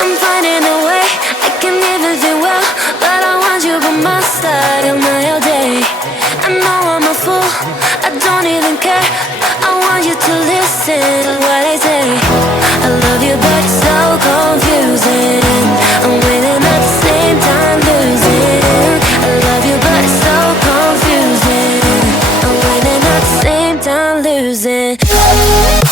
I'm finding a way, I can even feel well, but I want you by my side all night, all day. I know I'm a fool, I don't even care. I want you to listen to what I say. I love you, but it's so confusing. I'm winning at the same time losing. I love you, but it's so confusing. I'm winning at the same time losing.